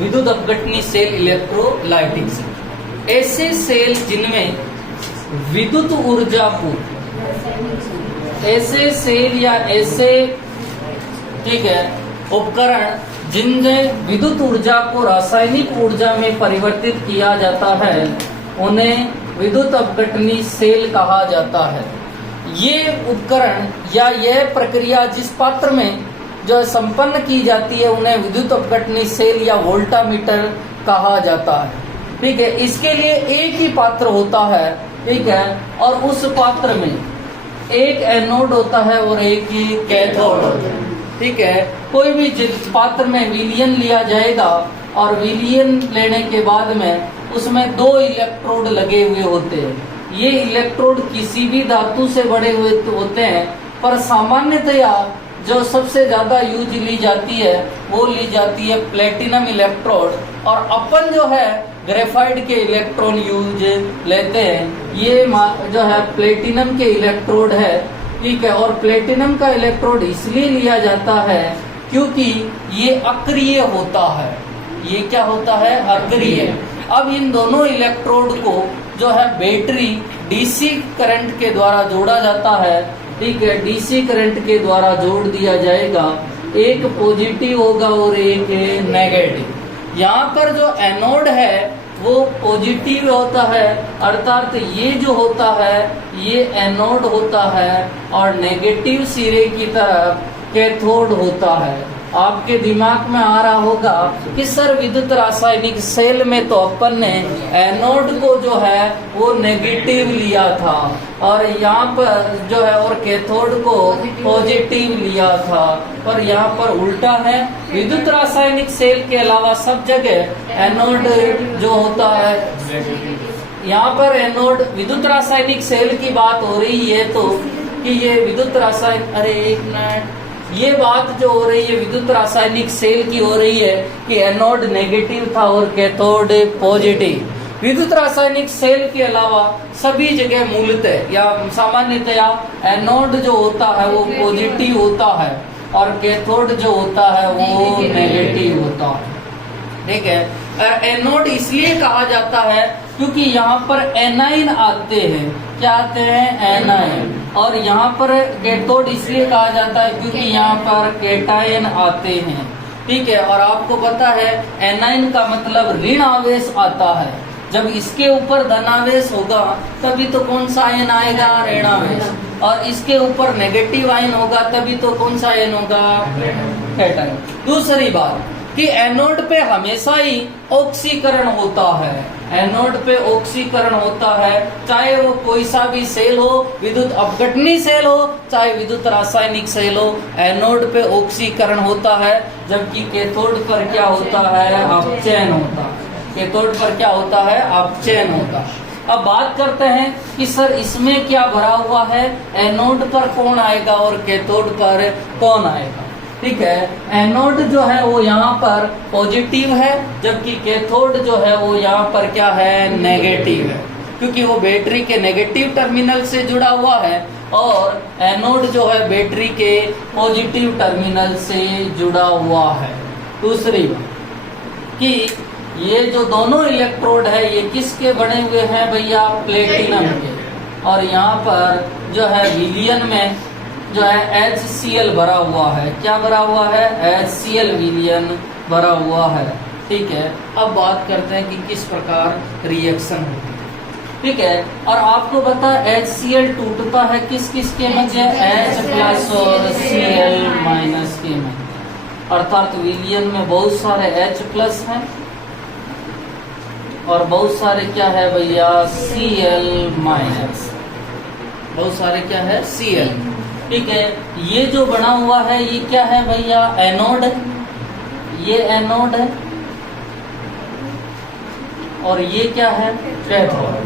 विद्युत अपघटनी cell electrolytic cell. ऐसे cell जिनमें विद्युत ऊर्जा को, ऐसे सेल या ऐसे ठीक है उपकरण जिनमें विद्युत ऊर्जा को रासायनिक ऊर्जा में परिवर्तित किया जाता है उन्हें विद्युत अपघटनी सेल कहा जाता है। ये उपकरण या यह प्रक्रिया जिस पात्र में जो संपन्न की जाती है उन्हें विद्युत अपघटनी सेल या वोल्टामीटर कहा जाता है। ठीक है, इसके लिए एक ही पात्र होता है, ठीक है, और उस पात्र में एक एनोड होता है और एक ही कैथोड होता है। ठीक है, कोई भी जिस पात्र में विलयन लिया जाएगा और विलयन लेने के बाद में उसमें दो इलेक्ट्रोड लगे हुए होते हैं। ये इलेक्ट्रोड किसी भी धातु से बड़े हुए होते हैं, पर सामान्यतया जो सबसे ज्यादा यूज ली जाती है वो ली जाती है प्लेटिनम इलेक्ट्रोड, और अपन जो है ग्रेफाइट के इलेक्ट्रॉन यूज लेते हैं। ये जो है प्लेटिनम के इलेक्ट्रोड है, ठीक है, और प्लेटिनम का इलेक्ट्रोड इसलिए लिया जाता है क्योंकि ये अक्रिय होता है। ये क्या होता है? अक्रिय। अब इन दोनों इलेक्ट्रोड को जो है बैटरी डीसी करंट के द्वारा जोड़ा जाता है। ठीक है, डीसी करंट के द्वारा जोड़ दिया जाएगा, एक पॉजिटिव होगा और एक नेगेटिव। यहाँ पर जो एनोड है वो पॉजिटिव होता है, अर्थात ये जो होता है ये एनोड होता है, और नेगेटिव सिरे की तरफ कैथोड होता है। आपके दिमाग में आ रहा होगा कि सर विद्युत रासायनिक सेल में तो अपन ने एनोड को जो है वो नेगेटिव लिया था और यहाँ पर जो है और कैथोड को पॉजिटिव लिया था, पर यहाँ पर उल्टा है। विद्युत रासायनिक सेल के अलावा सब जगह एनोड जो होता है, यहाँ पर एनोड विद्युत रासायनिक सेल की बात हो रही है तो कि ये विद्युत रासायनिक, अरे एक मिनट, ये बात जो हो रही है विद्युत रासायनिक सेल की हो रही है कि एनोड नेगेटिव था और कैथोड पॉजिटिव। विद्युत रासायनिक सेल के अलावा सभी जगह मूलतः या सामान्यतया एनोड जो होता है वो पॉजिटिव होता है और कैथोड जो होता है वो नेगेटिव होता है। ठीक है, एनोड इसलिए कहा जाता है क्योंकि यहाँ पर एनाइन आते हैं। क्या आते हैं? एनाइन। और यहाँ पर कैथोड इसलिए कहा जाता है क्योंकि यहाँ पर कैटायन आते हैं। ठीक है, और आपको पता है एनाइन का मतलब ऋण आवेश आता है। जब इसके ऊपर धनावेश होगा तभी तो कौन सा आयन आएगा? ऋण आवेश। और इसके ऊपर नेगेटिव आयन होगा तभी तो कौन सा आयन होगा? कैटायन। दूसरी बात कि एनोड पे हमेशा ही ऑक्सीकरण होता है। एनोड पे ऑक्सीकरण होता है, चाहे वो कोई सा भी सेल हो, विद्युत अपघटनी सेल हो चाहे विद्युत रासायनिक सेल हो, एनोड पे ऑक्सीकरण होता है। जबकि कैथोड पर क्या होता है? अपचयन होता है। कैथोड पर क्या होता है? अपचयन होता है। अब बात करते हैं कि सर इसमें क्या भरा हुआ है, एनोड पर कौन आएगा और कैथोड पर कौन आएगा। ठीक है, एनोड जो है वो यहाँ पर पॉजिटिव है, जबकि कैथोड जो है वो यहाँ पर क्या है? नेगेटिव है, क्योंकि वो बैटरी के नेगेटिव टर्मिनल से जुड़ा हुआ है और एनोड जो है बैटरी के पॉजिटिव टर्मिनल से जुड़ा हुआ है। दूसरी बात कि ये जो दोनों इलेक्ट्रोड है ये किसके बने हुए हैं भैया? प्लेटिनम के। और यहाँ पर जो है विलियन में जो है HCl भरा हुआ है। क्या भरा हुआ है? HCl विलियन भरा हुआ है। ठीक है, अब बात करते हैं कि किस प्रकार रिएक्शन होती है। ठीक है, और आपको पता है HCl टूटता है किस किस के मध्य? H+ और Cl- के मध्य। अर्थात विलियन में बहुत सारे H+ हैं और बहुत सारे क्या है भैया? Cl-। बहुत सारे क्या है? Cl। ठीक है, ये जो बना हुआ है ये क्या है भैया? एनोड है। ये एनोड है और ये क्या है? कैथोड।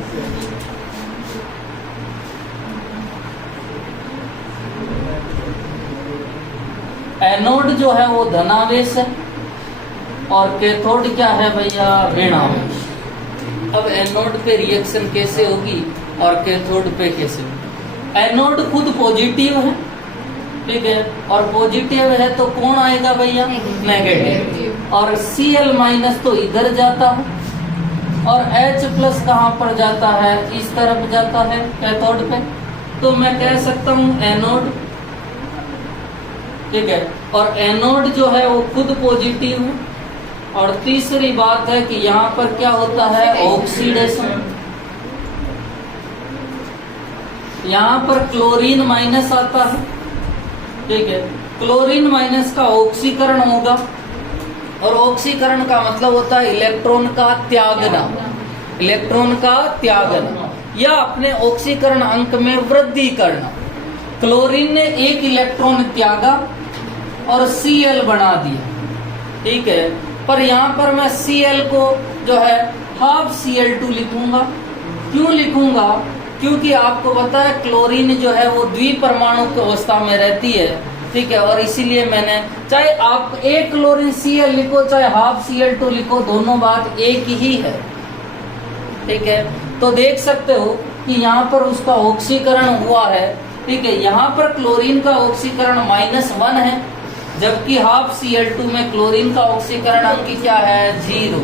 एनोड जो है वो धनावेश है और कैथोड क्या है भैया? ऋणावेश। अब एनोड पे रिएक्शन कैसे होगी और कैथोड पे कैसे होगी? एनोड खुद पॉजिटिव है, ठीक है, और पॉजिटिव है तो कौन आएगा भैया? नेगेटिव। और Cl माइनस तो इधर जाता है और H प्लस कहाँ पर जाता है, इस तरफ जाता है कैथोड पे। तो मैं कह सकता हूँ एनोड, ठीक है, और एनोड जो है वो खुद पॉजिटिव है। और तीसरी बात है कि यहाँ पर क्या होता है, ऑक्सीडेशन। यहाँ पर क्लोरीन माइनस आता है, ठीक है, क्लोरीन माइनस का ऑक्सीकरण होगा और ऑक्सीकरण का मतलब होता है इलेक्ट्रॉन का त्यागना, इलेक्ट्रॉन का त्यागना या अपने ऑक्सीकरण अंक में वृद्धि करना। क्लोरीन ने एक इलेक्ट्रॉन त्यागा और Cl बना दिया, ठीक है, पर यहाँ पर मैं Cl को जो है हाफ Cl2 लिखूंगा। क्यों लिखूंगा, क्योंकि आपको पता है क्लोरीन जो है वो द्विपरमाणु की अवस्था में रहती है, ठीक है, और इसीलिए मैंने, चाहे आप एक क्लोरीन Cl लिखो चाहे हाफ Cl2 लिखो, दोनों बात एक ही है, ठीक है। तो देख सकते हो कि यहाँ पर उसका ऑक्सीकरण हुआ है, ठीक है, यहाँ पर क्लोरीन का ऑक्सीकरण -1 है, जबकि हाफ Cl2 में क्लोरीन का ऑक्सीकरण अंक क्या है, 0।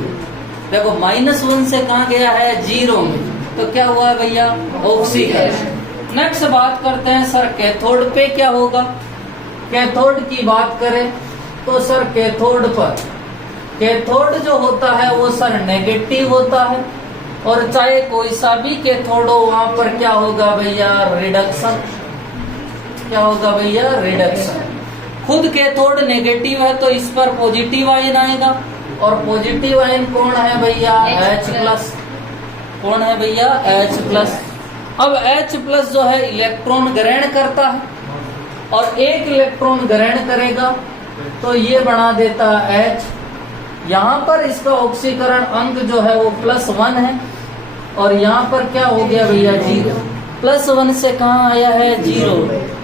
देखो -1 से कहाँ गया है, 0 में, तो क्या हुआ है भैया, ऑक्सीकरण। नेक्स्ट बात करते हैं सर कैथोड पे क्या होगा। कैथोड की बात करें तो सर कैथोड पर, कैथोड जो होता है वो सर नेगेटिव होता है, और चाहे कोई सा भी कैथोड हो वहां पर क्या होगा भैया, रिडक्शन। क्या होगा भैया, रिडक्शन। खुद कैथोड नेगेटिव है तो इस पर पॉजिटिव आयन आएगा, और पॉजिटिव आयन कौन है भैया, H+। कौन है भैया, H+। अब H+ जो है इलेक्ट्रॉन ग्रहण करता है, और एक इलेक्ट्रॉन ग्रहण करेगा तो ये बना देता है H। यहाँ पर इसका ऑक्सीकरण अंक जो है वो +1 है, और यहाँ पर क्या हो गया भैया, 0। +1 से कहाँ आया है, 0,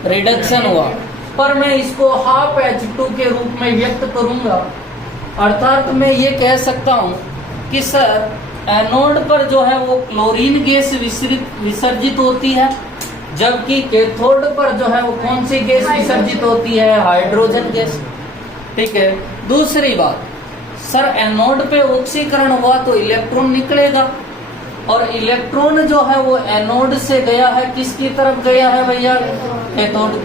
रिडक्शन हुआ। पर मैं इसको हाफ H2 के रूप में व्यक्त करूंगा, अर्थात मैं ये कह सकता हूँ कि सर एनोड पर जो है वो क्लोरीन गैस विसर्जित होती है, जबकि कैथोड पर जो है वो कौन सी गैस विसर्जित होती है, हाइड्रोजन गैस, ठीक है। दूसरी बात, सर एनोड पे ऑक्सीकरण हुआ तो इलेक्ट्रॉन निकलेगा, और इलेक्ट्रॉन जो है वो एनोड से गया है, किसकी तरफ गया है भैया, कैथोड,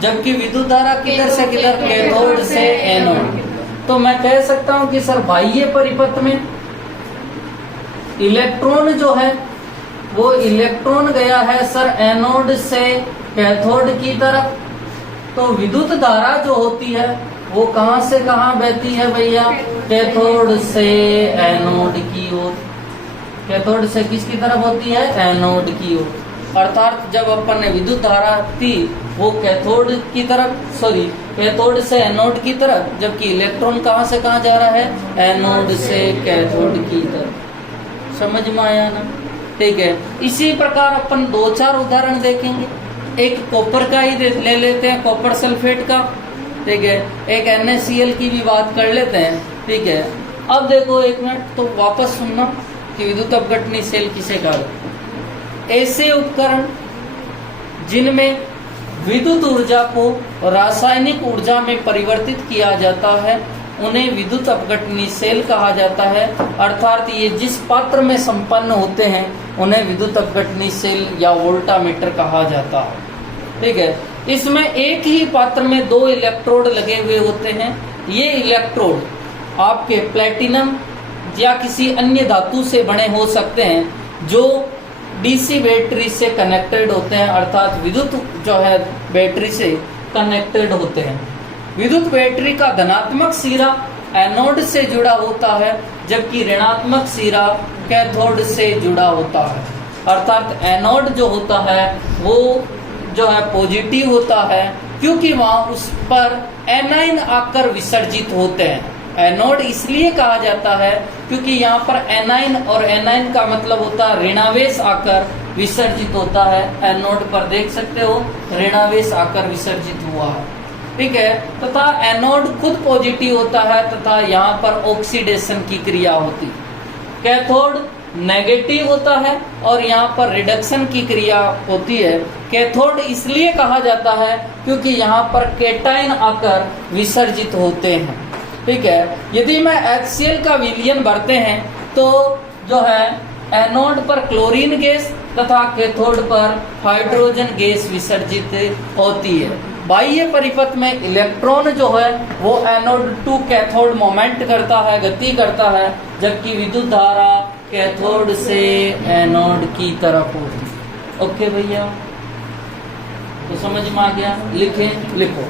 जबकि विद्युत धारा किधर से किधर, कैथोड से एनोड। तो मैं कह सकता हूं कि सर बाह्य परिपथ में इलेक्ट्रॉन जो है वो इलेक्ट्रॉन गया है सर एनोड से कैथोड की तरफ, तो विद्युत धारा जो होती है वो कहां से कहां बहती है भैया, कैथोड से एनोड की ओर। कैथोड से किसकी तरफ होती है, एनोड की ओर। अर्थात जब अपन ने विद्युत धारा थी वो कैथोड की तरफ, सॉरी कैथोड से एनोड की तरफ, जबकि इलेक्ट्रॉन कहां से कहां जा रहा है, एनोड से कैथोड की तरफ। समझ में आया ना, ठीक है। इसी प्रकार अपन 2-4 उदाहरण देखेंगे। एक कॉपर का ही ले लेते हैं, कॉपर सल्फेट का, ठीक है, एक NaCl की भी बात कर लेते हैं, ठीक है। अब देखो एक मिनट तो वापस सुनना कि विद्युत अपघटनी सेल किसे कहते। ऐसे उपकरण जिनमें विद्युत ऊर्जा को रासायनिक ऊर्जा में परिवर्तित किया जाता है उन्हें विद्युत अपघटनी सेल कहा जाता है। अर्थात ये जिस पात्र में संपन्न होते हैं उन्हें विद्युत अपघटनी सेल या वोल्टामीटर कहा जाता है, ठीक है। इसमें एक ही पात्र में 2 इलेक्ट्रोड लगे हुए होते हैं। ये इलेक्ट्रोड आपके प्लेटिनम या किसी अन्य धातु से बने हो सकते हैं जो डीसी बैटरी से कनेक्टेड होते हैं, अर्थात विद्युत जो है बैटरी से कनेक्टेड होते हैं। विद्युत बैटरी का धनात्मक सिरा एनोड से जुड़ा होता है, जबकि ऋणात्मक सिरा कैथोड से जुड़ा होता है। अर्थात एनोड जो होता है वो जो है पॉजिटिव होता है, क्योंकि वहां उस पर एनाइन आकर विसर्जित होते हैं। एनोड इसलिए कहा जाता है क्योंकि यहाँ पर एनाइन, और एनाइन का मतलब होता है ऋणावेश आकर विसर्जित होता है। एनोड पर देख सकते हो ऋणावेश आकर विसर्जित हुआ है, ठीक है। तथा एनोड खुद पॉजिटिव होता है तथा यहाँ पर ऑक्सीडेशन की क्रिया होती है। कैथोड नेगेटिव होता है और यहाँ पर रिडक्शन की क्रिया होती है। कैथोड इसलिए कहा जाता है क्योंकि यहाँ पर कैटायन आकर विसर्जित होते हैं। ठीक है। यदि मैं HCl का विलयन भरते हैं तो जो है एनोड पर क्लोरीन गैस तथा कैथोड पर हाइड्रोजन गैस विसर्जित होती है। बाह्य परिपथ में इलेक्ट्रॉन जो है वो एनोड टू कैथोड मोमेंट करता है, गति करता है, जबकि विद्युत धारा कैथोड से एनोड की तरफ होती है। ओके भैया, तो समझ में आ गया? लिखें, लिखो।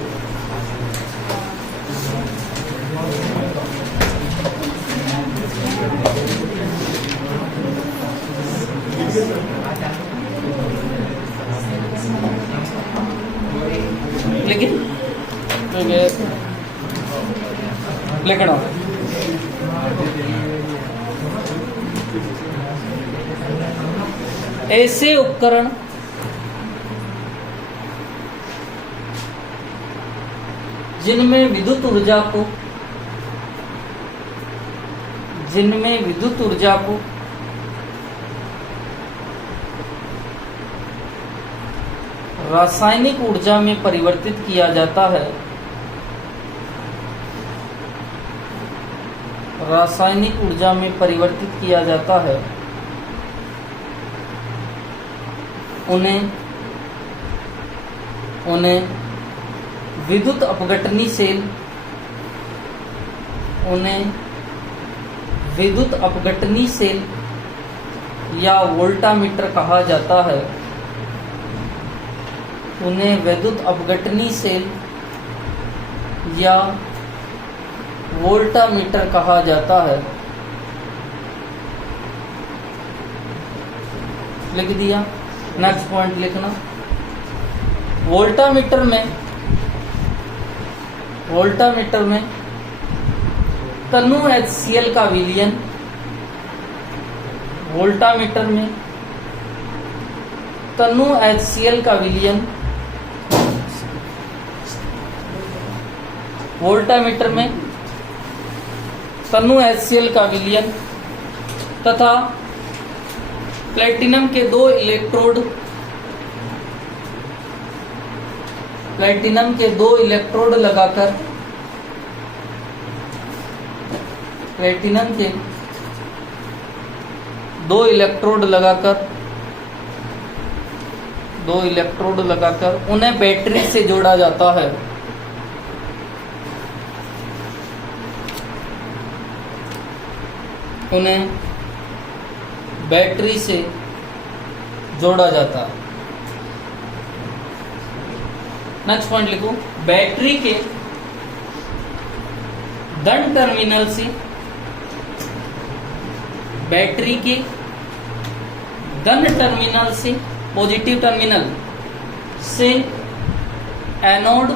लिखिए, लिखना। ऐसे उपकरण जिनमें विद्युत ऊर्जा को रासायनिक ऊर्जा में परिवर्तित किया जाता है, रासायनिक ऊर्जा में परिवर्तित किया जाता है, उन्हें विद्युत अपघटनी सेल, या वोल्टामीटर कहा जाता है। उन्हें विद्युत अपघटनी सेल या वोल्टामीटर कहा जाता है। लिख दिया। नेक्स्ट पॉइंट लिखना। वोल्टामीटर में तनु HCl का विलयन, वोल्टामीटर में तनु HCl का विलयन, वोल्टामीटर में तनु HCl का विलयन तथा प्लेटिनम के दो इलेक्ट्रोड लगाकर दो इलेक्ट्रोड लगाकर उन्हें बैटरी से जोड़ा जाता है। उन्हें बैटरी से जोड़ा जाता है। नेक्स्ट पॉइंट लिखो। बैटरी के धन टर्मिनल से पॉजिटिव टर्मिनल से एनोड,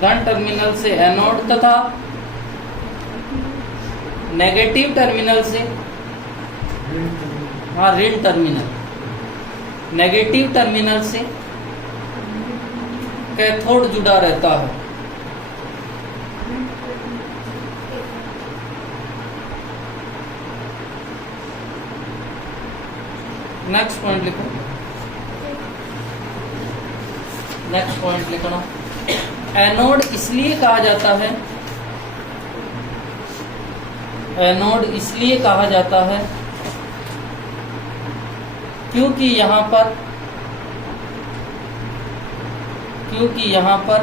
धन टर्मिनल से एनोड तथा नेगेटिव टर्मिनल से ऋण टर्मिनल, नेगेटिव टर्मिनल से कैथोड जुड़ा रहता है। नेक्स्ट पॉइंट लिखो। नेक्स्ट पॉइंट लिखना। एनोड इसलिए कहा जाता है, एनोड इसलिए कहा जाता है क्योंकि यहाँ पर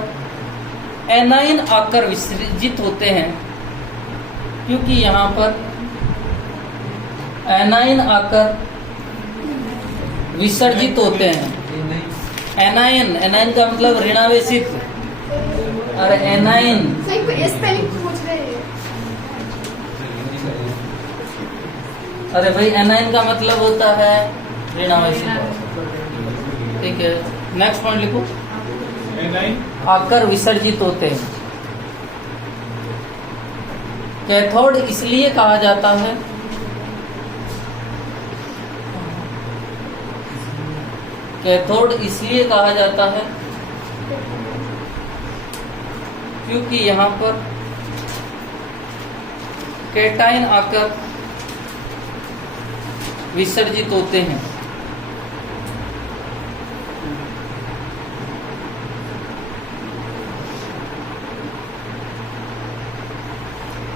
एनायन आकर विसर्जित होते हैं, क्योंकि यहाँ पर एनायन आकर विसर्जित होते हैं। एनायन, एनायन का मतलब ऋणावेशित। अरे एनायन अरे भाई एनायन का मतलब होता है ऋणावेशित। ठीक है। नेक्स्ट पॉइंट लिखो। आकर विसर्जित होते हैं। कैथोड इसलिए कहा जाता है क्योंकि यहाँ पर कैटायन आकर विसर्जित होते हैं।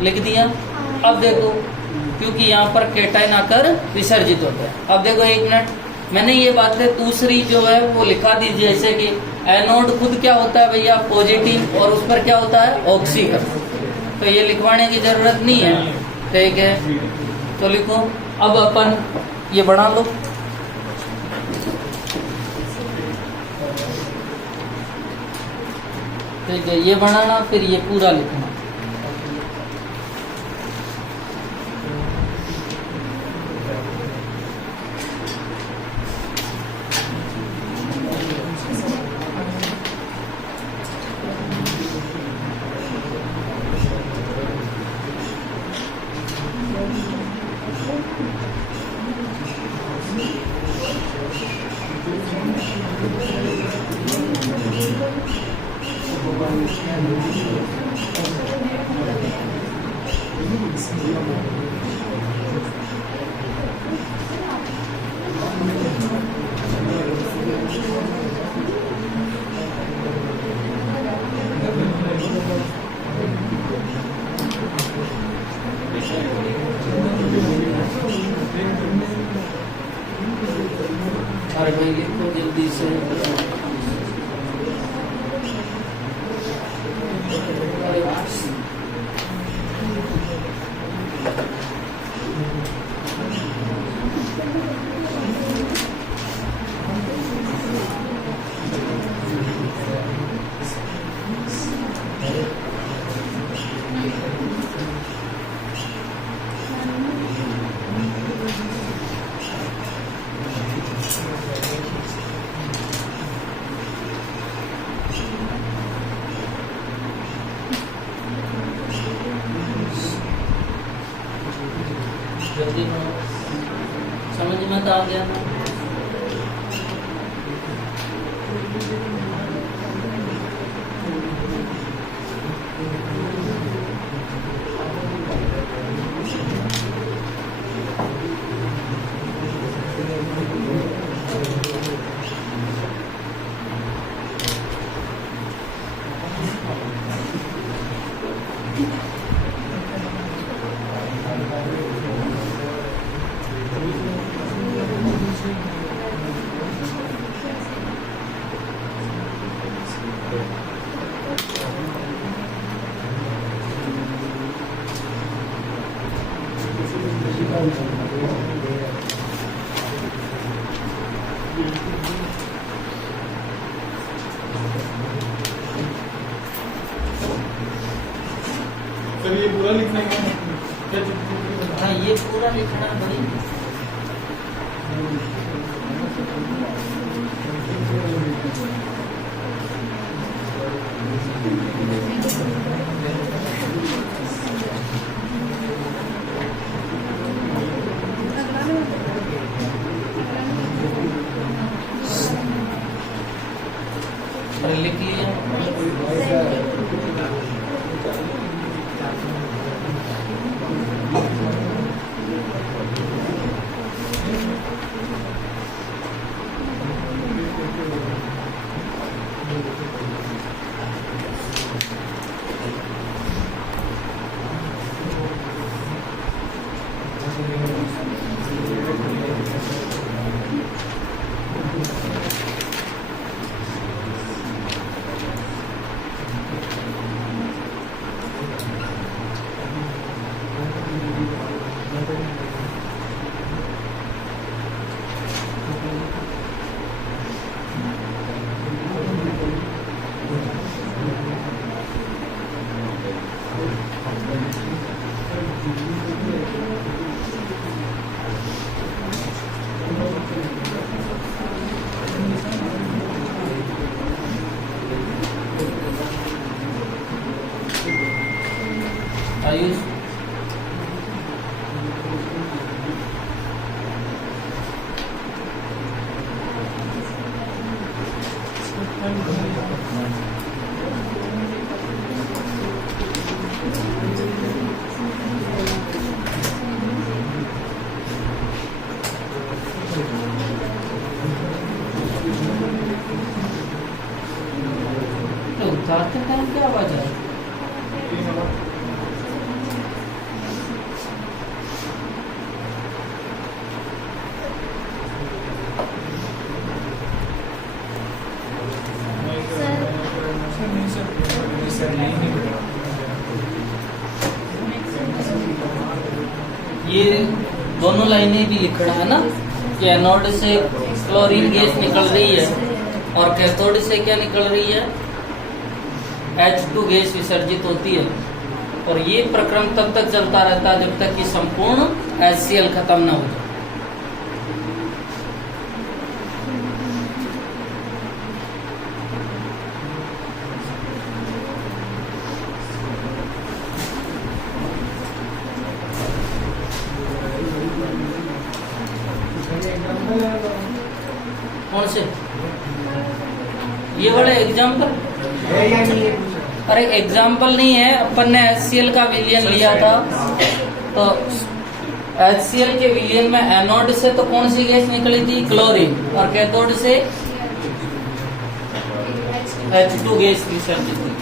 लिख दिया। अब देखो, क्योंकि यहाँ पर कैटायन आकर विसर्जित होता है। अब देखो 1 मिनट, मैंने ये बातें दूसरी जो है वो लिखा दी, जैसे कि एनोड खुद क्या होता है भैया, पॉजिटिव, और उस पर क्या होता है, ऑक्सीकरण। तो ये लिखवाने की जरूरत नहीं है, ठीक है। तो लिखो, अब अपन ये बना लो, ठीक है, ये बनाना, फिर ये पूरा लिखना। अरे भाई लिखो जल्दी से। जल्दी समझ में तो आ गया ना। सर ये पूरा लिखना है? हाँ ये पूरा लिखना भाई। लिख लिया। आयुष तो उतारते टाइम क्या आवाज है? ये दोनों लाइनें भी लिखना है ना कि एनोड से क्लोरीन गैस निकल रही है और कैथोड से क्या निकल रही है, H2 गैस विसर्जित होती है। और ये प्रक्रम तब तक चलता रहता है जब तक कि संपूर्ण HCl खत्म ना हो जाए। कौन से ये वाले एग्जाम्पल? अरे एग्जाम्पल नहीं है, अपन ने HCl का विलयन लिया था तो HCl के विलयन में एनोड से तो कौन सी गैस निकली थी, क्लोरीन, और कैथोड से H2 गैस विसर्जित हुई।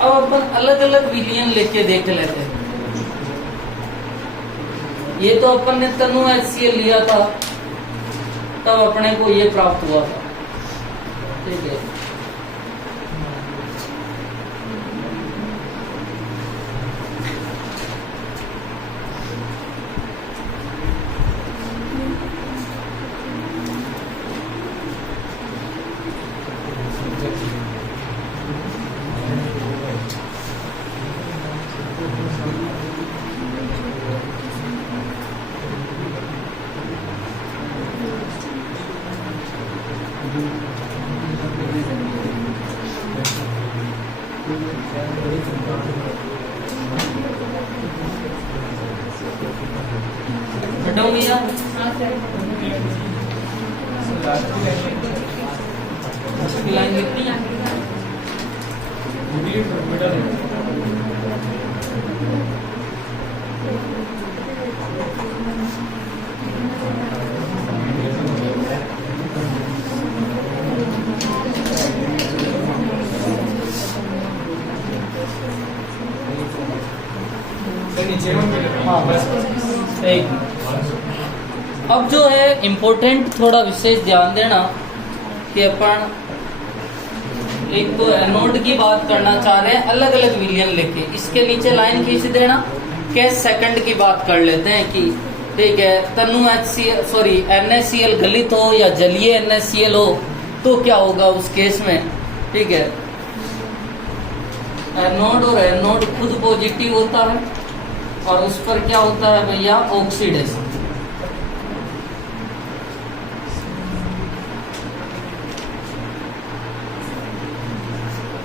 अब अपन अलग अलग विलयन लेके देख लेते हैं। ये तो अपन ने तनु HCl लिया था तब अपने को ये प्राप्त हुआ था, ठीक है। हटो मिया, लाइन लिखनी है। हाँ बस एक। अब जो है इम्पोर्टेंट थोड़ा विशेष ध्यान देना कि अपन एक तो एनोड की बात करना चाह रहे हैं अलग अलग विलयन लेके, इसके नीचे लाइन खींच देना कि सेकंड की बात कर लेते हैं कि ठीक है तनु NaCl गलित हो या जलीय NaCl हो तो क्या होगा उस केस में, ठीक है। एनोड और एनोड खुद पॉजिटिव होता है और उस पर क्या होता है भैया, ऑक्सीडेशन।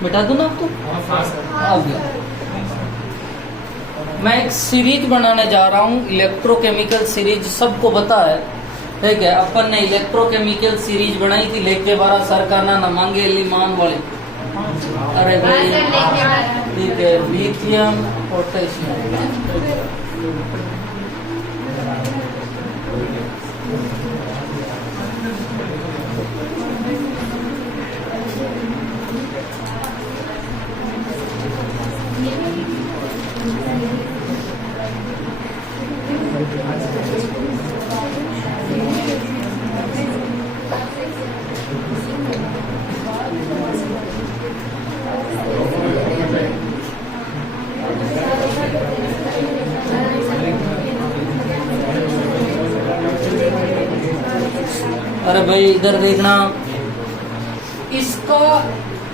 बिठा दूं ना आपको, आ गया। मैं एक सीरीज बनाने जा रहा हूँ, इलेक्ट्रोकेमिकल सीरीज, सबको पता है, ठीक है। अपन ने इलेक्ट्रोकेमिकल सीरीज बनाई थी, लेके बारा सर का ना मांगे लीमान वाले, अरे भाई ठीक है, लिथियम पोटेशियम। अरे भाई इधर देखना, इसका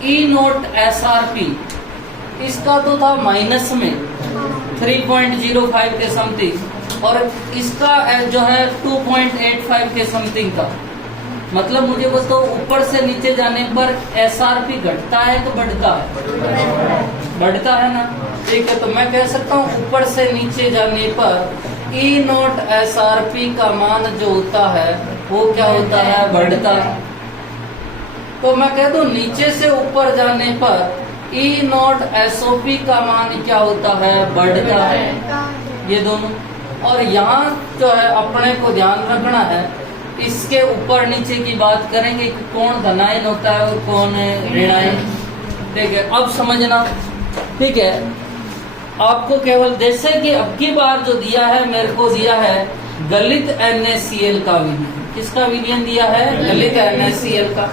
E0SRP इसका तो था माइनस में 3.05 के समथिंग, और इसका जो है 2.85 के समथिंग था। मतलब मुझे बताओ ऊपर से नीचे जाने पर SRP घटता है तो बढ़ता है, बढ़ता है ना, ठीक है। तो मैं कह सकता हूँ ऊपर से नीचे जाने पर E0SRP का मान जो होता है वो क्या होता है, बढ़ता है। तो मैं कह दूं नीचे से ऊपर जाने पर E0SOP का मान क्या होता है, बढ़ता है, ये दोनों। और यहाँ जो है अपने को ध्यान रखना है, इसके ऊपर नीचे की बात करेंगे कि कौन धनायन होता है और कौन ऋणायन, ठीक है। अब समझना, ठीक है। आपको केवल जैसे कि अब की बार जो दिया है, मेरे को दिया है गलित NaCl का विलयन, किसका विलयन दिया है? गलित NaCl का।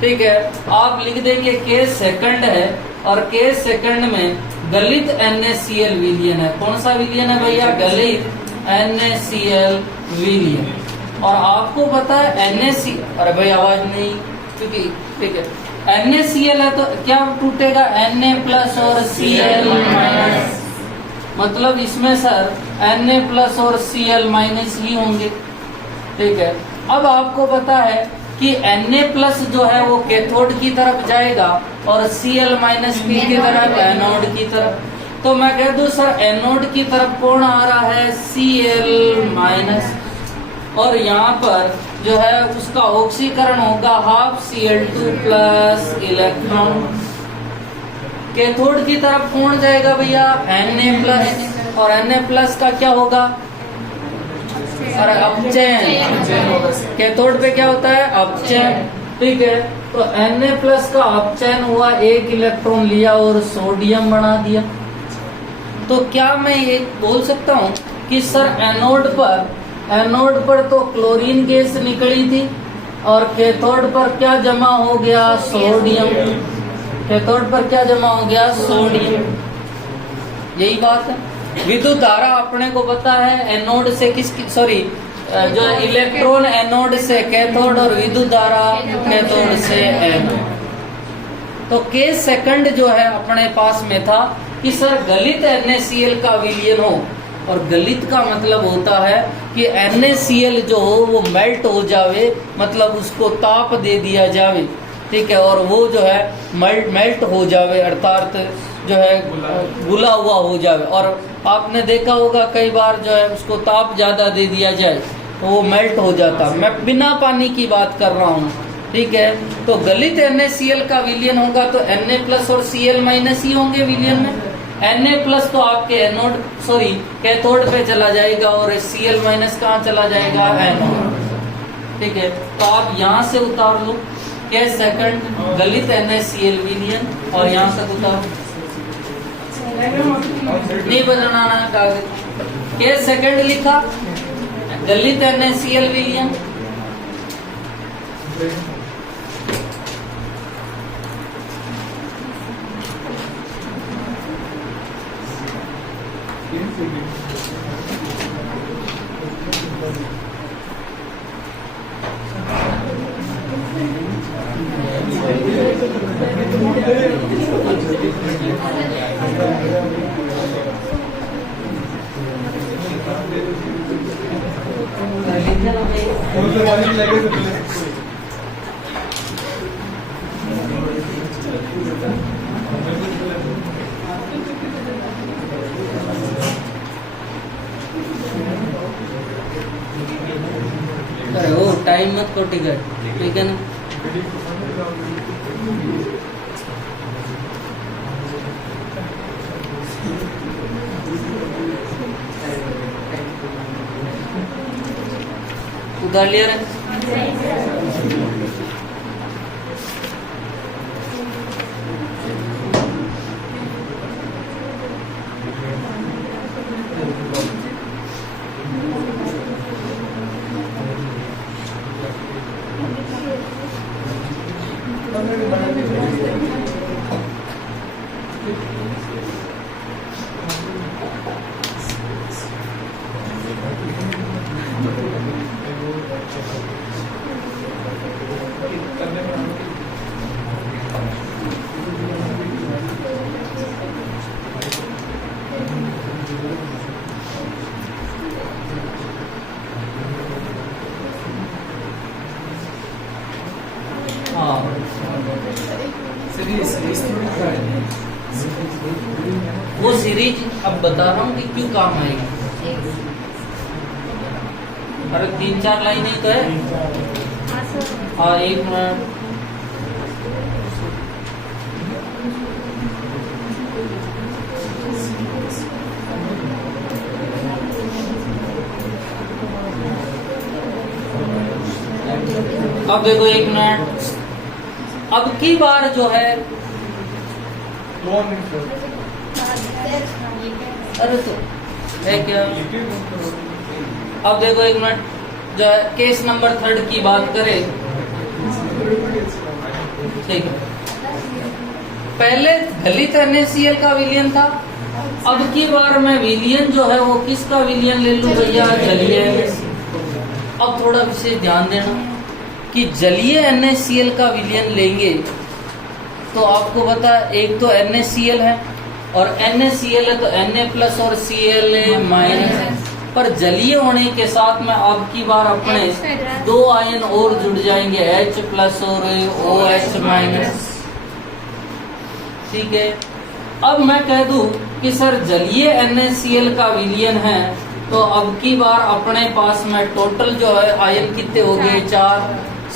ठीक है, आप लिख देंगे केस सेकंड है और केस सेकंड में गलित NaCl विलयन है। कौन सा विलयन है भैया? गलित NaCl विलयन। और आपको पता है NaCl, अरे भाई आवाज नहीं, क्योंकि ठीक है NaCl है तो क्या टूटेगा? Na प्लस और Cl माइनस, मतलब इसमें सर Na प्लस और Cl माइनस ही होंगे। ठीक है, अब आपको पता है कि Na प्लस जो है वो कैथोड की तरफ जाएगा और Cl माइनस की तरफ एनोड की तरफ। तो मैं कह दूं सर एनोड की तरफ कौन आ रहा है? Cl माइनस, और यहाँ पर जो है उसका ऑक्सीकरण होगा half Cl2 plus electron. Cathode की तरफ कौन जाएगा भैया? Na प्लस, और Na प्लस का क्या होगा? अरे अपचयन। कैथोड पे क्या होता है? अपचयन। ठीक है, तो Na प्लस का अपचयन हुआ, एक इलेक्ट्रॉन लिया और सोडियम बना दिया। तो क्या मैं ये बोल सकता हूँ कि सर एनोड पर तो क्लोरीन गैस निकली थी और कैथोड पर क्या जमा हो गया? सोडियम। कैथोड पर क्या जमा हो गया? सोडियम। यही बात है। विद्युत धारा अपने को पता है एनोड से जो इलेक्ट्रॉन एनोड से कैथोड और विद्युत धारा कैथोड से एनोड। तो केस सेकंड जो है अपने पास में था कि सर गलित NaCl का विलयन हो, और गलित का मतलब होता है कि NaCl जो हो वो मेल्ट हो जावे, मतलब उसको ताप दे दिया जावे। ठीक है, और वो जो है मेल्ट हो जावे, अर्थात जो है गुला हुआ हो जावे। और आपने देखा होगा कई बार जो है उसको ताप ज्यादा दे दिया जाए तो वो मेल्ट हो जाता। मैं बिना पानी की बात कर रहा हूँ। ठीक है, तो गलित NaCl का विलयन होगा तो Na प्लस और Cl माइनस ही होंगे विलयन में। Na प्लस तो आपके कैथोड पे चला जाएगा और Cl माइनस कहाँ चला जाएगा? एनोड। ठीक है, तो आप यहाँ से उतार लो केस सेकंड गलित NaCl विलयन, और यहाँ से उतार नहीं बनाना कागज। केस सेकंड लिखा गलित NaCl विलयन, अरे वो टाइम मत को टिकट। ठीक है ना? उतार लिया रे। वो सीरीज अब बता रहा हूँ कि क्यों काम आएगी। अरे 3-4 लाइन ही तो है। हाँ, एक मिनट। अब देखो एक मिनट। अब की बार जो है अरे तो है क्या? अब देखो एक मिनट। जो है केस नंबर 3 की बात करें, ठीक है, पहले गलित NaCl का विलयन था, अब की बार मैं विलयन जो है वो किसका विलयन ले लूं भैया, जलीय NaCl। अब थोड़ा विशेष ध्यान देना कि जलीय NaCl का विलयन लेंगे तो आपको पता है एक तो NaCl है और NaCl है तो Na+ और Cl- पर जलीय होने के साथ में अब की बार अपने 2 आयन और जुड़ जाएंगे, H+ और OH-। ठीक है, अब मैं कह दूं कि सर जलीय NaCl का विलयन है तो अब की बार अपने पास में टोटल जो है आयन कितने हो गए, 4।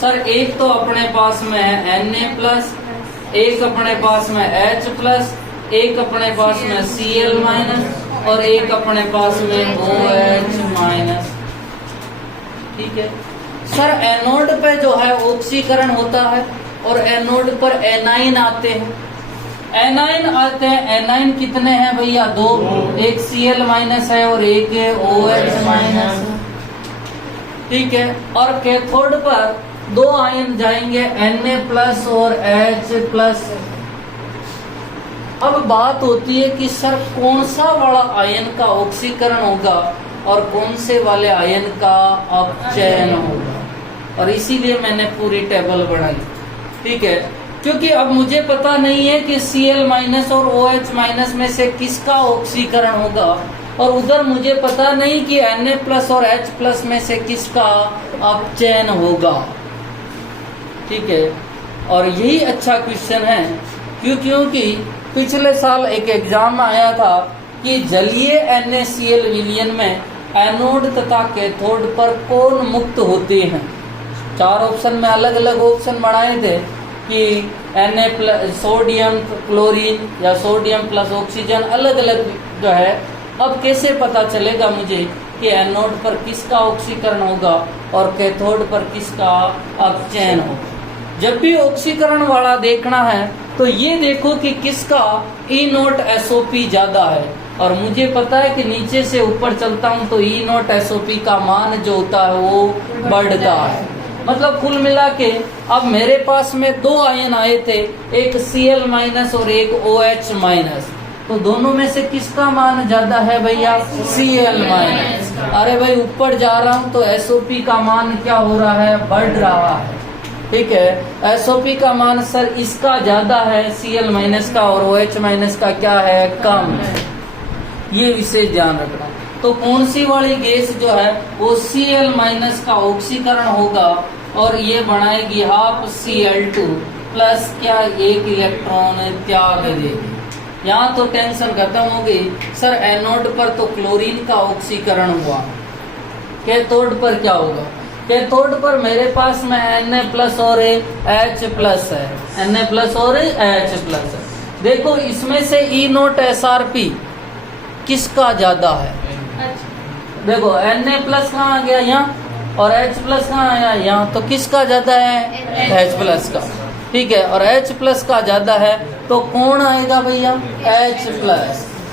सर एक तो अपने पास में है Na+, एक अपने पास में H+, एक अपने पास में Cl- और एक अपने पास में OH-। ठीक है सर, एनोड पे जो है ऑक्सीकरण होता है और एनोड पर एनाइन आते हैं, एनाइन आते हैं। एनाइन कितने हैं भैया, 2, एक Cl- है और एक OH-। ठीक है, और कैथोड पर 2 आयन जाएंगे, Na+ और H+। अब बात होती है कि सर कौन सा वाला आयन का ऑक्सीकरण होगा और कौन से वाले आयन का अपचयन होगा, और इसीलिए मैंने पूरी टेबल बनाई। ठीक है, क्योंकि अब मुझे पता नहीं है कि Cl- और OH- में से किसका ऑक्सीकरण होगा, और उधर मुझे पता नहीं कि Na+ और H+ में से किसका अपचयन होगा। ठीक है, और यही अच्छा क्वेश्चन है क्योंकि पिछले साल एक एग्जाम आया था कि जलीय NaCl विलयन में एनोड तथा कैथोड पर कौन मुक्त होते हैं। 4 ऑप्शन में अलग अलग ऑप्शन बनाए थे कि Na+ सोडियम क्लोरीन या सोडियम प्लस ऑक्सीजन, अलग अलग जो है। अब कैसे पता चलेगा मुझे कि एनोड पर किसका ऑक्सीकरण होगा और कैथोड पर किसका अपचयन होगा। जब भी ऑक्सीकरण वाला देखना है तो ये देखो कि किसका E0SOP ज्यादा है, और मुझे पता है कि नीचे से ऊपर चलता हूं तो E0SOP का मान जो होता है वो बढ़ता है। मतलब कुल मिला के अब मेरे पास में 2 आयन आए थे, एक Cl- और एक OH-। तो दोनों में से किसका मान ज्यादा है भैया, Cl-। अरे भाई ऊपर जा रहा हूं तो SOP का मान क्या हो रहा है, बढ़ रहा है। ठीक है, SOP का मान सर इसका ज्यादा है Cl- का, और OH- का क्या है, कम है। ये विशेष ध्यान रखना। तो कौन सी वाली गैस जो है वो Cl- का ऑक्सीकरण होगा और ये बनाएगी हाफ Cl2 प्लस क्या, 1 इलेक्ट्रॉन त्याग देगी। यहाँ तो टेंशन खत्म हो गई। सर एनोड पर तो क्लोरीन का ऑक्सीकरण हुआ, कैथोड पर क्या होगा, कैथोड पर मेरे पास में Na+ और H+ है, Na+ और H+ है। देखो इसमें से E0SRP किसका ज्यादा है, देखो Na+ कहाँ आ गया यहाँ और H+ कहाँ आया यहाँ, तो किसका ज्यादा है, H+ का। ठीक है, और H+ का ज्यादा है तो कौन आएगा भैया, H+,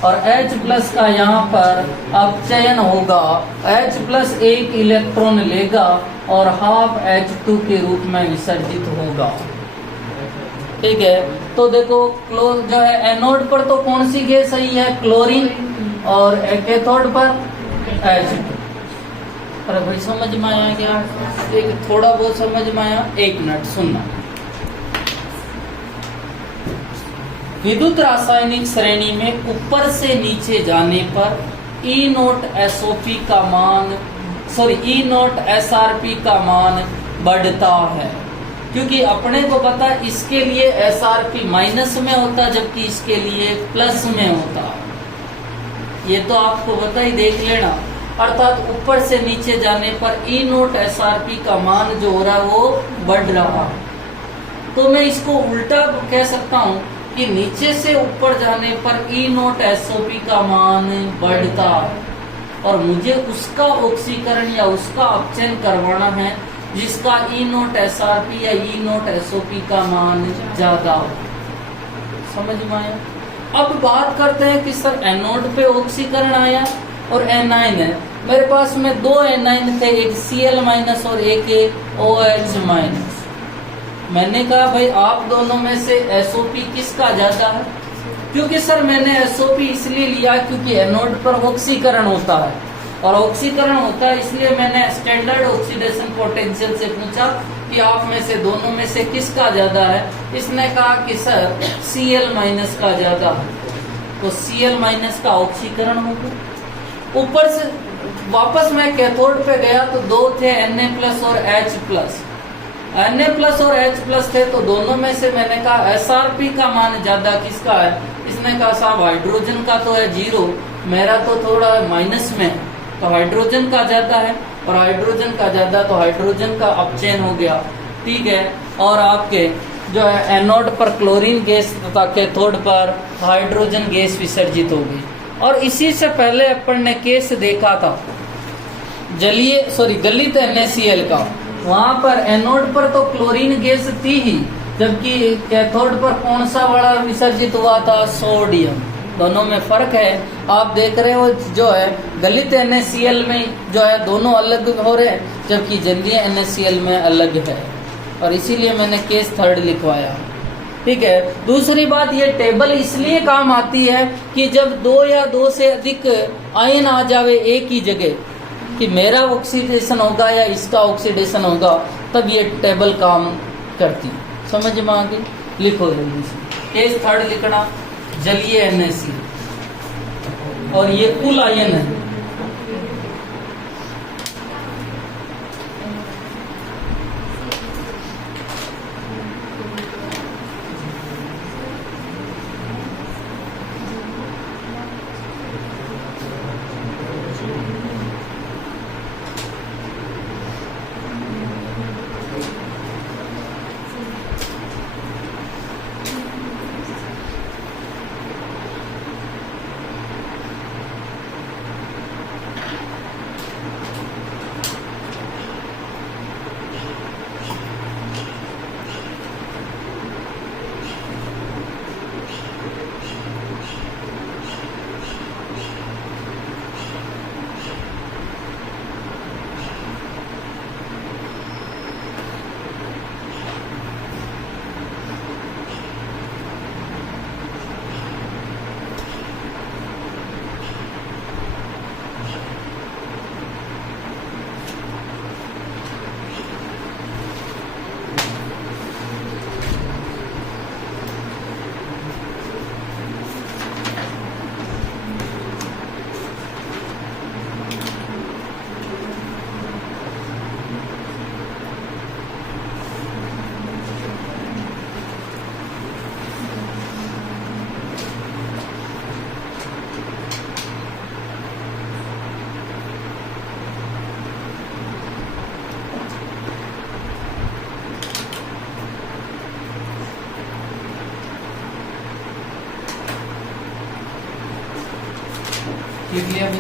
और H+ का यहाँ पर अपचयन होगा। H+ 1 इलेक्ट्रॉन लेगा और हाफ H2 के रूप में विसर्जित होगा। ठीक है, तो देखो जो है एनोड पर तो कौन सी गैस सही है, क्लोरीन, और कैथोड पर H2। अरे भाई समझ में आया क्या, एक थोड़ा बहुत समझ में आया, 1 मिनट सुनना। विद्युत रासायनिक श्रेणी में ऊपर से नीचे जाने पर E0SOP का मान, E0SRP का मान बढ़ता है, क्योंकि अपने को पता इसके लिए SRP माइनस में होता जबकि इसके लिए प्लस में होता। ये तो आपको पता ही, देख लेना। अर्थात ऊपर से नीचे जाने पर E0SRP का मान जो हो रहा है वो बढ़ रहा है। तो मैं इसको उल्टा कह सकता हूँ कि नीचे से ऊपर जाने पर E0SOP का मान बढ़ता है, और मुझे उसका ऑक्सीकरण या उसका अपचयन करवाना है जिसका E0SRP या E0SOP का मान ज्यादा हो। समझ में आया। अब बात करते हैं कि सर एनोड पे ऑक्सीकरण आया और एनाइन है, मेरे पास में दो एनाइन थे, एक Cl माइनस और एक OH माइनस। मैंने कहा भाई आप दोनों में से SOP किसका ज्यादा है? क्योंकि सर मैंने SOP इसलिए लिया क्योंकि एनोड पर ऑक्सीकरण होता है, और ऑक्सीकरण होता है इसलिए मैंने स्टैंडर्ड ऑक्सीडेशन पोटेंशियल से पूछा कि आप में से दोनों में से किसका ज्यादा है। इसने कहा कि सर Cl माइनस का ज्यादा है, तो Cl माइनस का ऑक्सीकरण हो गया। ऊपर से वापस मैं कैथोड पे गया तो दो थे Na प्लस और H प्लस। Na प्लस और H प्लस थे तो दोनों में से मैंने कहा SRP का मान ज्यादा किसका है? इसने कहा साहब हाइड्रोजन का तो है 0, मेरा तो थोड़ा माइनस में है, तो हाइड्रोजन का ज्यादा है, और हाइड्रोजन का ज्यादा तो हाइड्रोजन का अपचयन हो गया। ठीक है, और आपके जो है एनोड पर क्लोरीन गैस तथा कैथोड पर हाइड्रोजन गैस विसर्जित हो गई। और इसी से पहले अपन ने केस देखा था गलित NaCl का, वहां पर एनोड पर तो क्लोरीन गैस थी ही, जबकि कैथोड पर कौन सा बड़ा विसर्जित हुआ था? सोडियम। दोनों में फर्क है, आप देख रहे हो जो है गलित NaCl में जो है दोनों अलग हो रहे हैं, जबकि जलीय NaCl में अलग है, और इसीलिए मैंने केस थर्ड लिखवाया। ठीक है, दूसरी बात ये टेबल इसलिए काम आती है कि जब दो या दो से अधिक आयन आ जावे एक ही जगह, कि मेरा ऑक्सीडेशन होगा या इसका ऑक्सीडेशन होगा, तब ये टेबल काम करती। समझ में आ गई? लिखो जल्दी से। केस थर्ड लिखना जलीय NaCl, और ये कुल आयन है। लिख लिया भी?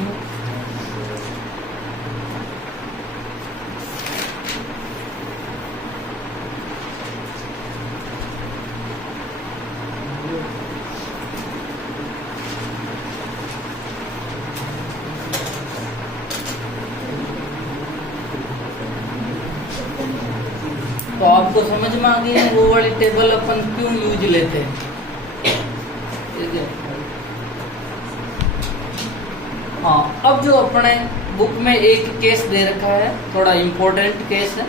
तो आपको समझ में आ गई वो वाली टेबल अपन क्यों यूज लेते हैं? ठीक है, हाँ। अब जो अपने बुक में एक केस दे रखा है, थोड़ा इम्पोर्टेंट केस है,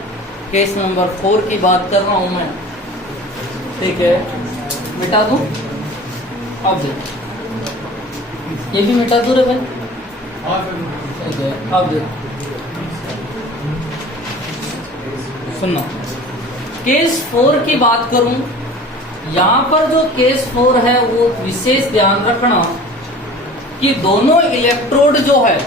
केस नंबर 4 की बात कर रहा हूं मैं। ठीक है, मिटा दूं? अब देखो, ये भी मिटा दूं रे भाई? ठीक है, अब देखो, सुनना। केस 4 की बात करूं, यहाँ पर जो केस 4 है वो विशेष ध्यान रखना कि दोनों इलेक्ट्रोड जो है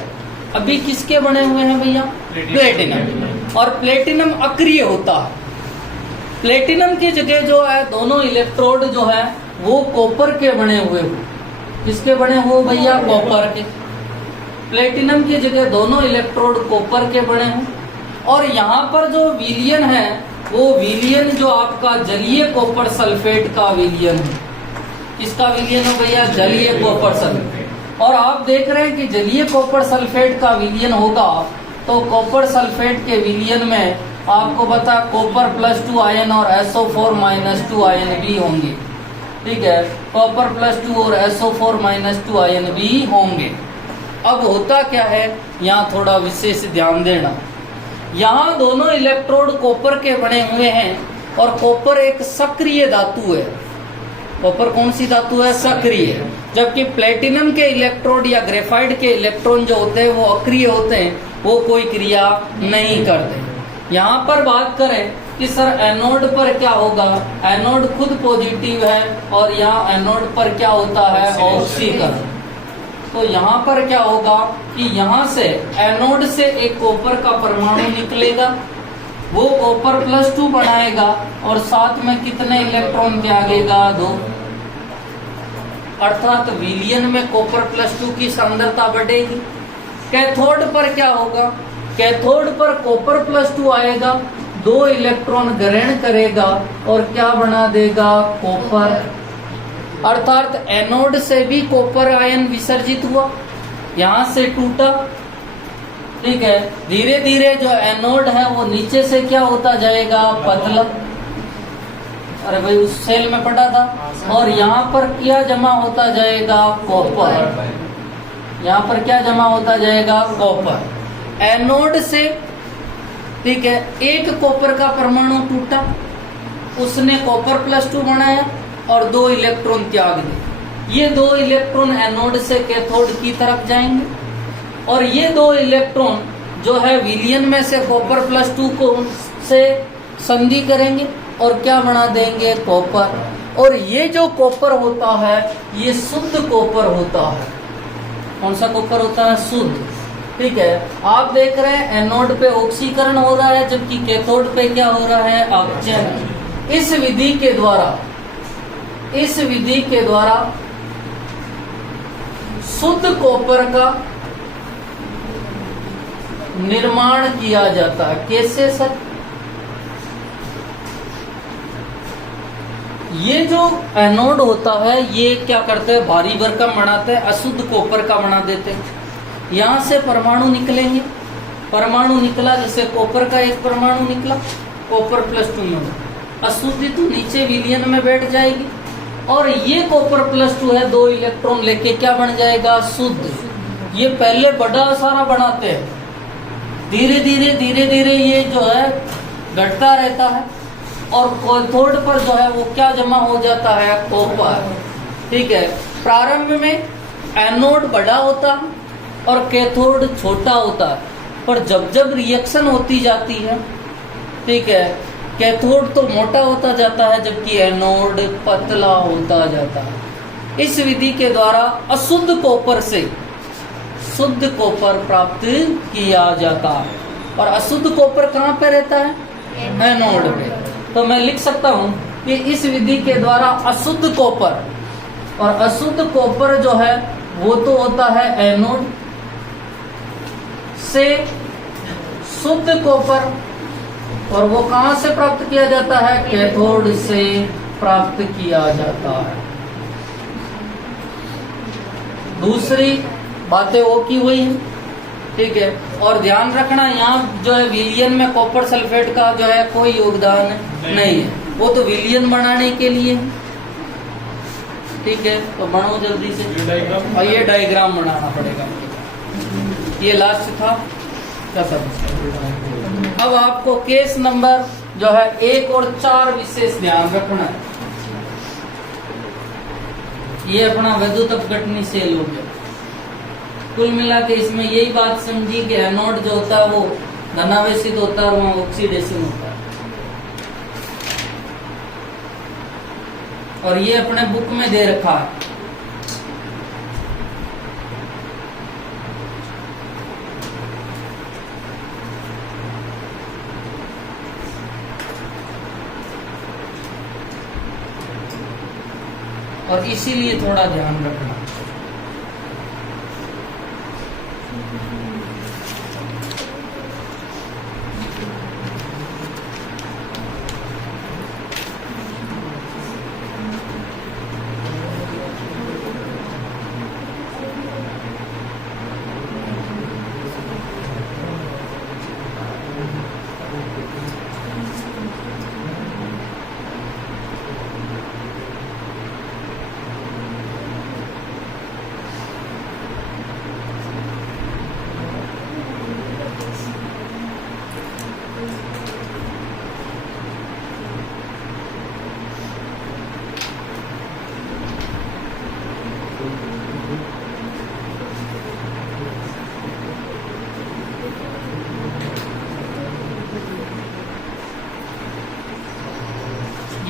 अभी किसके बने हुए हैं भैया? प्लेटिनम। और प्लेटिनम अक्रिय होता है। प्लेटिनम की जगह जो है दोनों इलेक्ट्रोड जो है वो कॉपर के बने हुए हो। किसके बने हो भैया? कॉपर के। प्लेटिनम की जगह दोनों इलेक्ट्रोड कॉपर के बने हो। और यहाँ पर जो विलियन है वो विलियन जो आपका जलीय कॉपर सल्फेट का विलियन है। किसका विलियन हो भैया? जलीय कॉपर सल्फेट। और आप देख रहे हैं कि जलीय कॉपर सल्फेट का विलयन होगा तो कॉपर सल्फेट के विलयन में आपको पता कॉपर +2 आयन और SO4 -2 आयन भी होंगे। ठीक है, कॉपर +2 और SO4 -2 आयन भी होंगे। अब होता क्या है, यहाँ थोड़ा विशेष ध्यान देना। यहाँ दोनों इलेक्ट्रोड कॉपर के बने हुए हैं और कॉपर एक सक्रिय धातु है। कॉपर कौन सी धातु है? सक्रिय। जबकि प्लेटिनम के इलेक्ट्रोड या ग्रेफाइट के इलेक्ट्रॉन जो होते हैं वो अक्रिय होते हैं, वो कोई क्रिया नहीं करते। यहाँ पर बात करें कि सर एनोड पर क्या होगा, एनोड खुद पॉजिटिव है और यहाँ एनोड पर क्या होता है? ऑक्सीकरण। तो यहाँ पर क्या होगा कि यहाँ से एनोड से एक कॉपर का परमाणु निकलेगा, वो कॉपर +2 बनाएगा और साथ में कितने इलेक्ट्रॉन त्यागेगा? 2। अर्थात विलयन में कॉपर +2 की सांद्रता बढ़ेगी। कैथोड पर क्या होगा? कैथोड पर कॉपर +2 आएगा, 2 इलेक्ट्रॉन ग्रहण करेगा और क्या बना देगा? कॉपर। अर्थात एनोड से भी कॉपर आयन विसर्जित हुआ, यहाँ से टूटा। ठीक है, धीरे धीरे जो एनोड है वो नीचे से क्या होता जाएगा? पतला। अरे भाई उस सेल में पड़ा था। और यहाँ पर क्या जमा होता जाएगा? कॉपर। यहाँ पर क्या जमा होता जाएगा? कॉपर। एनोड से ठीक है एक कॉपर का परमाणु टूटा, उसने कॉपर +2 बनाया और 2 इलेक्ट्रॉन त्याग दिए। ये 2 इलेक्ट्रॉन एनोड से कैथोड की तरफ जाएंगे और ये 2 इलेक्ट्रॉन जो है विलयन में से कॉपर +2 को से संधि करेंगे और क्या बना देंगे? कॉपर। और ये जो कॉपर होता है ये शुद्ध कॉपर होता है। कौन सा कॉपर होता है? शुद्ध। ठीक है, आप देख रहे हैं एनोड पे ऑक्सीकरण हो रहा है जबकि कैथोड पे क्या हो रहा है? अपचयन। इस विधि के द्वारा शुद्ध कॉपर का निर्माण किया जाता है। कैसे सर? ये जो एनोड होता है ये क्या करते हैं? भारी भरकम बनाते हैं, अशुद्ध कॉपर का बना देते हैं। यहाँ से परमाणु निकलेंगे, परमाणु निकला जैसे कॉपर का एक परमाणु निकला, कॉपर +2 में अशुद्धि तो नीचे विलयन में बैठ जाएगी और ये कॉपर +2 है, 2 इलेक्ट्रॉन लेके क्या बन जाएगा? शुद्ध। ये पहले बड़ा सारा बनाते हैं, धीरे धीरे ये जो है घटता रहता है और कैथोड पर जो है वो क्या जमा हो जाता है? कॉपर। ठीक है, प्रारंभ में एनोड बड़ा होता है और कैथोड छोटा होता है, पर जब रिएक्शन होती जाती है ठीक है कैथोड तो मोटा होता जाता है जबकि एनोड पतला होता जाता है। इस विधि के द्वारा अशुद्ध कॉपर से शुद्ध कॉपर प्राप्त किया जाता है। और अशुद्ध कॉपर कहाँ पे रहता है? एनोड पे। तो मैं लिख सकता हूँ कि इस विधि के द्वारा अशुद्ध कॉपर, और अशुद्ध कॉपर जो है वो तो होता है एनोड से शुद्ध कॉपर, और वो कहाँ से प्राप्त किया जाता है? कैथोड से प्राप्त किया जाता है। दूसरी बातें वो की हुई है। ठीक है, और ध्यान रखना यहाँ जो है विलयन में कॉपर सल्फेट का जो है कोई योगदान नहीं है, वो तो विलयन बनाने के लिए। ठीक है, तो बनाओ जल्दी से। और ये डायग्राम बनाना पड़ेगा। ये लास्ट था क्या सर? अब आपको केस नंबर जो है 1 और 4 विशेष ध्यान रखना है। ये अपना विद्युत अपघटनी सेल हो गया। कुल मिला के इसमें यही बात समझी कि एनोड जो होता है वो धनावेशित होता है और वहां ऑक्सीडेशन होता है। और ये अपने बुक में दे रखा है। और इसीलिए थोड़ा ध्यान रखना।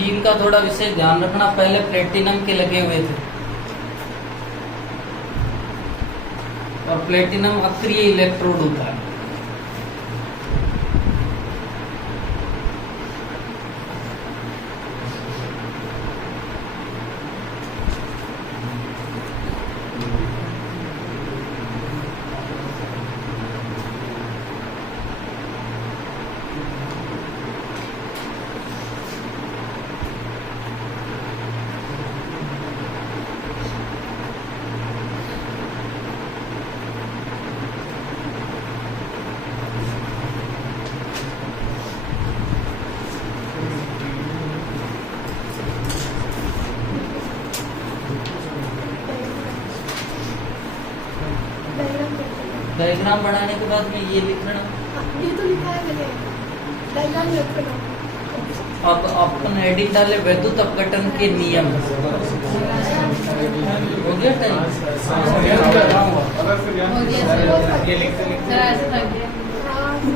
कि इनका थोड़ा विशेष ध्यान रखना, पहले प्लेटिनम के लगे हुए थे और प्लेटिनम अक्रिय इलेक्ट्रोड होता है। डायग्राम बनाने के बाद में ये लिखना। ये तो लिखा है मैंने, डायग्राम लिखना। अब अपन हेडिंग डाले विद्युत अपघटन के नियम। हो गया टाइम? अगर फिर यहाँ हो गया, ये लिखते जरा ऐसा लग गया।